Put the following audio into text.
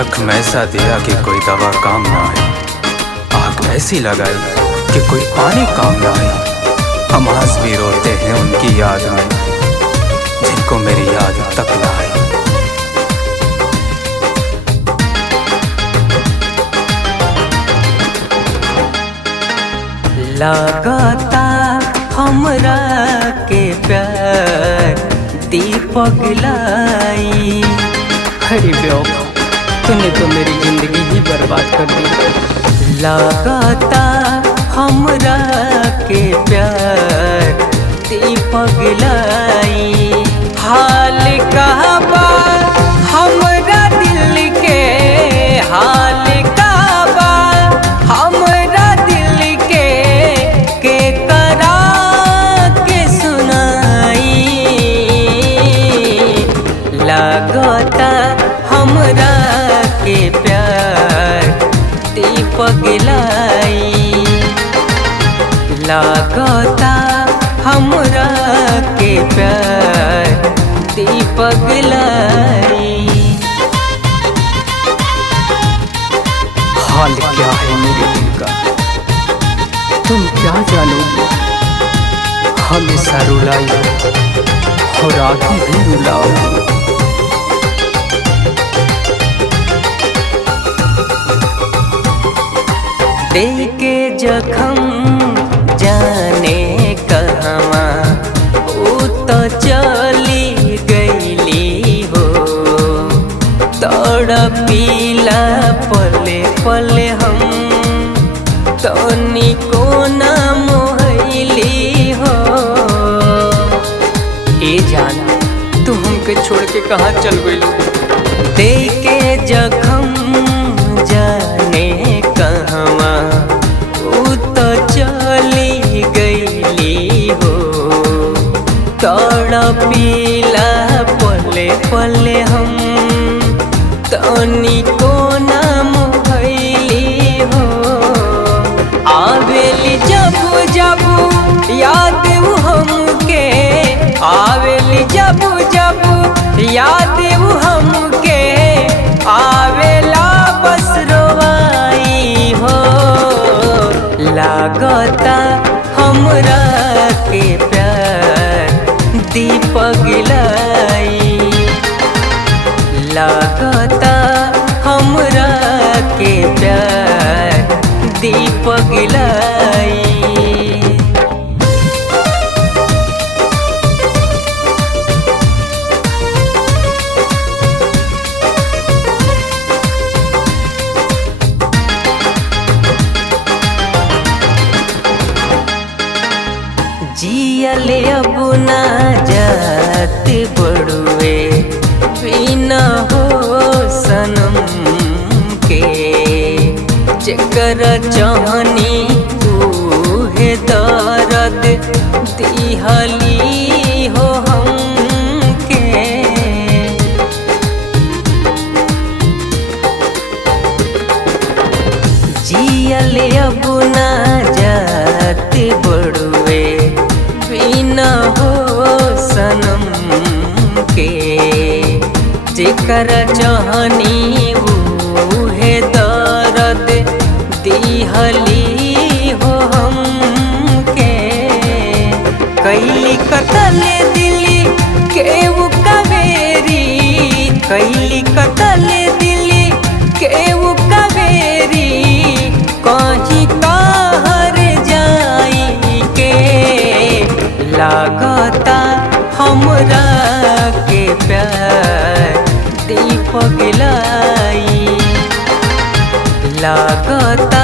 जख्म ऐसा दिया कि कोई दवा काम ना आए, आग ऐसी लगाई कि कोई पानी काम ना आए। हम आज भी रोते हैं उनकी याद में, जिनको मेरी याद तक ना आई। लागता हमरा के प्यार दीपक लाई। अरे बेवफा, तूने तो मेरी जिंदगी ही बर्बाद कर दी। लागता हमरा के प्यार दीपक लाई। हाल कहबा हमरा दिल के, हाल कहबा हमरा दिल के करा के सुनाई। लागता हमरा के प्यार दीपक लाई। लागता हमरा के प्यार दीपक लाई। हाल क्या है मेरे दिल का, तुम क्या जानोगे। हमेशा रुलाई और आगे भी रुलाओ। दिल के जख्म जाने कहवा ऊ तो चली गईली हो। तड़पीला पले पले हम तनिको ना मोहली हो। ए जान, तू हमके छोड़ के कहाँ चल गई। दिल के जख्म जाने कहवा ऊ तो चली गईली हो। तड़पीला पले पले हम तनिको ना मोहली हो। आवेली जब जब याद ऊ हमके, आवेली जब जब याद ऊ हमके, आवेला बस रोवाई हो। लागता हमरा के प्यार दीपक लाई। लागता हमरा के प्यार दीपक लाई। जियले अब ना जात बड़ुए बिना हो सनम के। जेकर चाहनी तूहे दर्द दिहली हो हमके। जियले अब ना जात बड़ुए बिना हो सनम के। जेकर चाहनी ऊहे दर्द दिहली हो हमके। कैली कतल दिली के ऊ कवेरी, कैली कतल दिली के ऊ कवेरी। कहीं कहर जाई के लागता हमरा के प्यार दीपक लाई। लागता